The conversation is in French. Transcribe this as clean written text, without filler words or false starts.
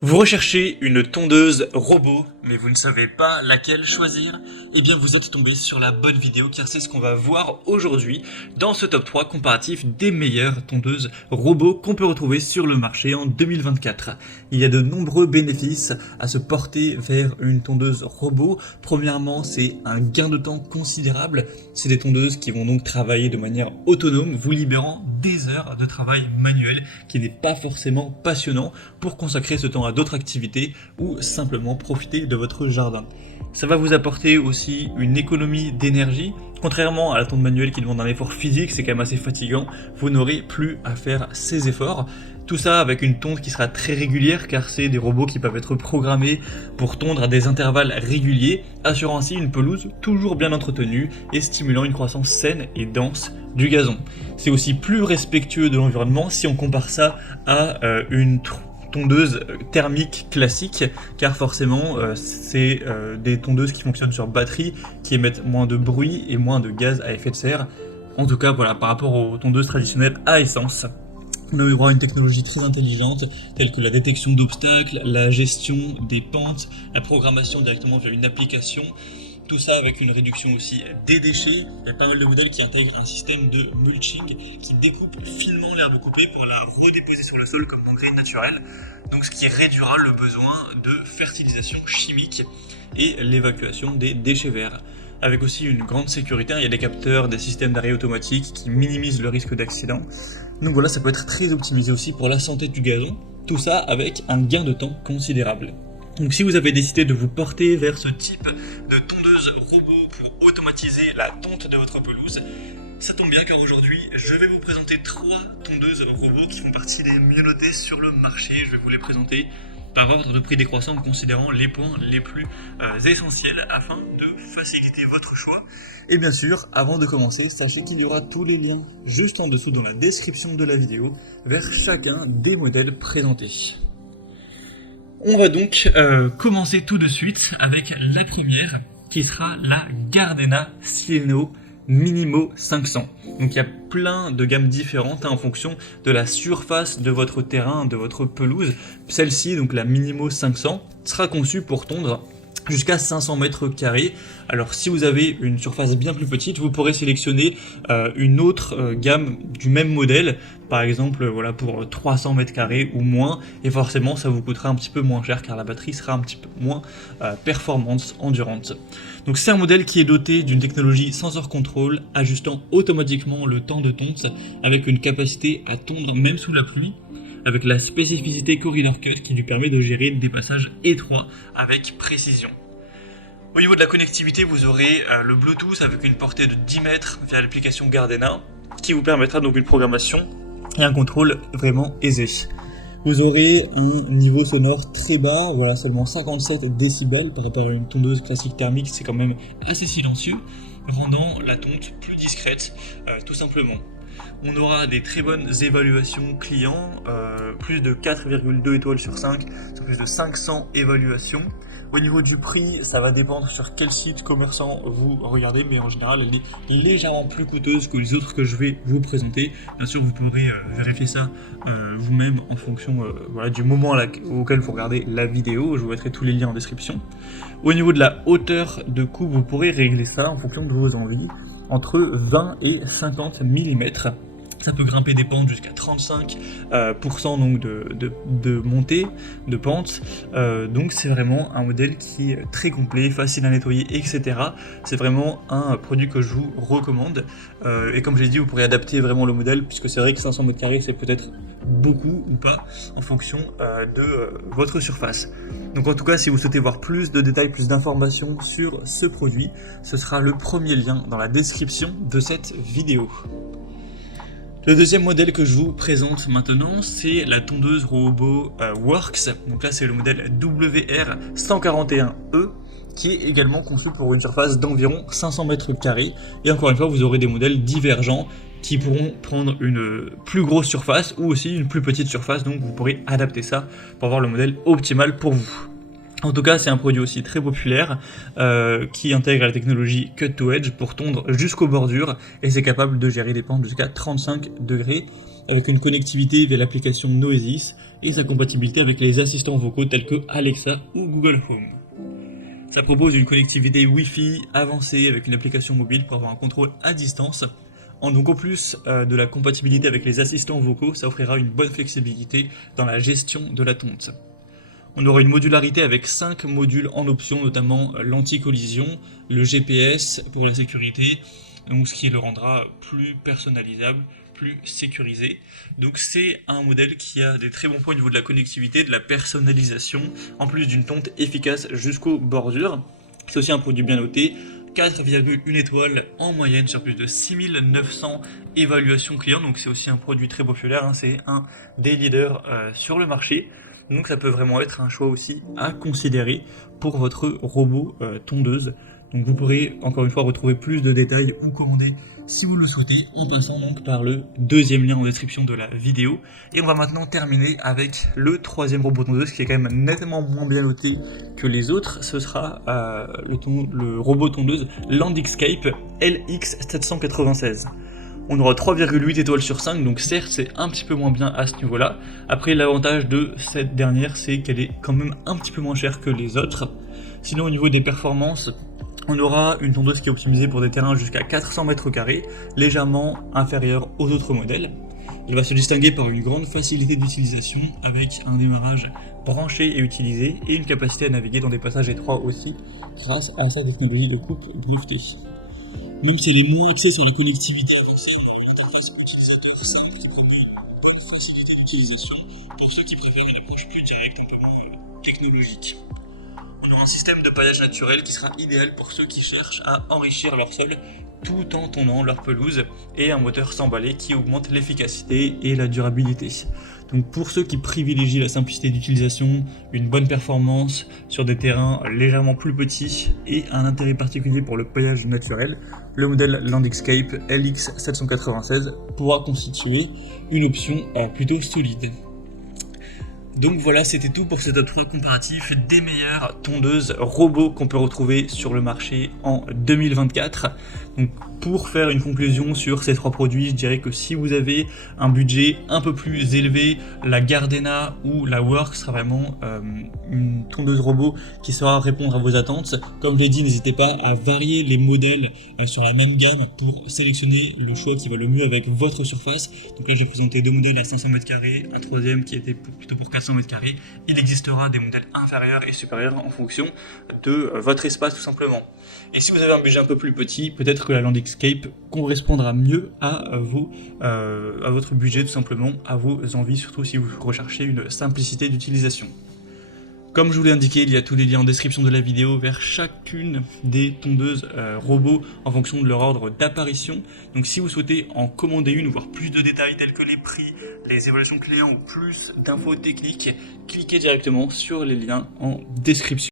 Vous recherchez une tondeuse robot, mais vous ne savez pas laquelle choisir? Eh bien vous êtes tombé sur la bonne vidéo car c'est ce qu'on va voir aujourd'hui dans ce top 3 comparatif des meilleures tondeuses robots qu'on peut retrouver sur le marché en 2024. Il y a de nombreux bénéfices à se porter vers une tondeuse robot. Premièrement, c'est un gain de temps considérable. C'est des tondeuses qui vont donc travailler de manière autonome, vous libérant des heures de travail manuel qui n'est pas forcément passionnant pour consacrer ce temps à d'autres activités ou simplement profiter de votre jardin. Ça va vous apporter aussi une économie d'énergie. Contrairement à la tonde manuelle qui demande un effort physique, c'est quand même assez fatigant, vous n'aurez plus à faire ces efforts. Tout ça avec une tonde qui sera très régulière car c'est des robots qui peuvent être programmés pour tondre à des intervalles réguliers, assurant ainsi une pelouse toujours bien entretenue et stimulant une croissance saine et dense du gazon. C'est aussi plus respectueux de l'environnement si on compare ça à une tondeuse thermique classique, car forcément c'est des tondeuses qui fonctionnent sur batterie, qui émettent moins de bruit et moins de gaz à effet de serre. En tout cas, voilà, par rapport aux tondeuses traditionnelles à essence, on a eu droit à une technologie très intelligente, telle que la détection d'obstacles, la gestion des pentes, la programmation directement via une application. Tout ça avec une réduction aussi des déchets. Il y a pas mal de modèles qui intègrent un système de mulching qui découpe finement l'herbe coupée pour la redéposer sur le sol comme d'engrais naturel. Donc ce qui réduira le besoin de fertilisation chimique et l'évacuation des déchets verts. Avec aussi une grande sécurité, il y a des capteurs, des systèmes d'arrêt automatique qui minimisent le risque d'accident. Donc voilà, ça peut être très optimisé aussi pour la santé du gazon. Tout ça avec un gain de temps considérable. Donc si vous avez décidé de vous porter vers ce type de tondeuse robot pour automatiser la tonte de votre pelouse, ça tombe bien car aujourd'hui je vais vous présenter 3 tondeuses robots qui font partie des mieux notées sur le marché. Je vais vous les présenter par ordre de prix décroissant en considérant les points les plus essentiels afin de faciliter votre choix. Et bien sûr, avant de commencer, sachez qu'il y aura tous les liens juste en dessous dans la description de la vidéo vers chacun des modèles présentés. On va donc commencer tout de suite avec la première qui sera la Gardena Sileno Minimo 500. Donc il y a plein de gammes différentes en fonction de la surface de votre terrain, de votre pelouse. Celle-ci, donc la Minimo 500, sera conçue pour tondre jusqu'à 500 mètres carrés. Alors si vous avez une surface bien plus petite, vous pourrez sélectionner une autre gamme du même modèle, par exemple voilà, pour 300 mètres carrés ou moins, et forcément ça vous coûtera un petit peu moins cher car la batterie sera un petit peu moins performante, endurante. Donc c'est un modèle qui est doté d'une technologie sensor control, ajustant automatiquement le temps de tonte avec une capacité à tondre même sous la pluie, avec la spécificité Corridor Cut qui lui permet de gérer des passages étroits avec précision. Au niveau de la connectivité, vous aurez le Bluetooth avec une portée de 10 mètres via l'application Gardena qui vous permettra donc une programmation et un contrôle vraiment aisé. Vous aurez un niveau sonore très bas, voilà, seulement 57 décibels par rapport à une tondeuse classique thermique, c'est quand même assez silencieux, rendant la tonte plus discrète, tout simplement. On aura des très bonnes évaluations clients, plus de 4,2 étoiles sur 5, sur plus de 500 évaluations. Au niveau du prix, ça va dépendre sur quel site commerçant vous regardez, mais en général, elle est légèrement plus coûteuse que les autres que je vais vous présenter. Bien sûr, vous pourrez vérifier ça vous-même en fonction voilà, du moment auquel vous regardez la vidéo. Je vous mettrai tous les liens en description. Au niveau de la hauteur de coupe, vous pourrez régler ça en fonction de vos envies, entre 20 et 50 mm. Ça peut grimper des pentes jusqu'à 35% donc de montée, de pente. Donc c'est vraiment un modèle qui est très complet, facile à nettoyer, etc. C'est vraiment un produit que je vous recommande. Et comme je l'ai dit, vous pourrez adapter vraiment le modèle, puisque c'est vrai que 500 m² c'est peut-être beaucoup ou pas en fonction de votre surface. Donc en tout cas, si vous souhaitez voir plus de détails, plus d'informations sur ce produit, ce sera le premier lien dans la description de cette vidéo. Le deuxième modèle que je vous présente maintenant, c'est la tondeuse robot Works. Donc là, c'est le modèle WR141E qui est également conçu pour une surface d'environ 500 m². Et encore une fois, vous aurez des modèles divergents qui pourront prendre une plus grosse surface ou aussi une plus petite surface. Donc vous pourrez adapter ça pour avoir le modèle optimal pour vous. En tout cas, c'est un produit aussi très populaire qui intègre la technologie Cut to Edge pour tondre jusqu'aux bordures et c'est capable de gérer des pentes jusqu'à 35 degrés avec une connectivité via l'application Noesis et sa compatibilité avec les assistants vocaux tels que Alexa ou Google Home. Ça propose une connectivité Wi-Fi avancée avec une application mobile pour avoir un contrôle à distance. Donc en plus de la compatibilité avec les assistants vocaux, ça offrira une bonne flexibilité dans la gestion de la tonte. On aura une modularité avec 5 modules en option, notamment l'anti-collision, le GPS pour la sécurité, donc ce qui le rendra plus personnalisable, plus sécurisé. Donc c'est un modèle qui a des très bons points au niveau de la connectivité, de la personnalisation, en plus d'une tonte efficace jusqu'aux bordures. C'est aussi un produit bien noté, 4,1 étoiles en moyenne sur plus de 6900 évaluations clients, donc c'est aussi un produit très populaire, c'est un des leaders sur le marché. Donc ça peut vraiment être un choix aussi à considérer pour votre robot tondeuse. Donc vous pourrez encore une fois retrouver plus de détails ou commander si vous le souhaitez en passant donc par le deuxième lien en description de la vidéo. Et on va maintenant terminer avec le troisième robot tondeuse qui est quand même nettement moins bien noté que les autres. Ce sera le robot tondeuse Landixcape LX796. On aura 3,8 étoiles sur 5, donc certes c'est un petit peu moins bien à ce niveau-là. Après l'avantage de cette dernière, c'est qu'elle est quand même un petit peu moins chère que les autres. Sinon au niveau des performances, on aura une tondeuse qui est optimisée pour des terrains jusqu'à 400 mètres carrés, légèrement inférieure aux autres modèles. Elle va se distinguer par une grande facilité d'utilisation avec un démarrage branché et utilisé et une capacité à naviguer dans des passages étroits aussi grâce à sa technologie de coupe driftée. Même si elle est moins axée sur la connectivité avancée, l'interface utilisateur simple qui promeut une bonne facilité d'utilisation pour ceux qui préfèrent une approche plus directe, un peu moins technologique. On aura un système de paillage naturel qui sera idéal pour ceux qui cherchent à enrichir leur sol tout en tondant leur pelouse et un moteur sans balai qui augmente l'efficacité et la durabilité. Donc pour ceux qui privilégient la simplicité d'utilisation, une bonne performance sur des terrains légèrement plus petits et un intérêt particulier pour le paillage naturel, le modèle Landixcape LX796 pourra constituer une option plutôt solide. Donc voilà, c'était tout pour ce top 3 comparatif des meilleures tondeuses robots qu'on peut retrouver sur le marché en 2024. Donc pour faire une conclusion sur ces 3 produits, je dirais que si vous avez un budget un peu plus élevé, la Gardena ou la Work sera vraiment une tondeuse robot qui saura répondre à vos attentes. Comme je l'ai dit, n'hésitez pas à varier les modèles sur la même gamme pour sélectionner le choix qui va le mieux avec votre surface. Donc là j'ai présenté 2 modèles à 500 m², un troisième qui était plutôt pour 400 m². Il existera des modèles inférieurs et supérieurs en fonction de votre espace tout simplement. Et si vous avez un budget un peu plus petit, peut-être que la Landixcape correspondra mieux à votre budget tout simplement, à vos envies, surtout si vous recherchez une simplicité d'utilisation. Comme je vous l'ai indiqué, il y a tous les liens en description de la vidéo vers chacune des tondeuses robots en fonction de leur ordre d'apparition. Donc si vous souhaitez en commander une ou voir plus de détails tels que les prix, les évaluations clients ou plus d'infos techniques, cliquez directement sur les liens en description.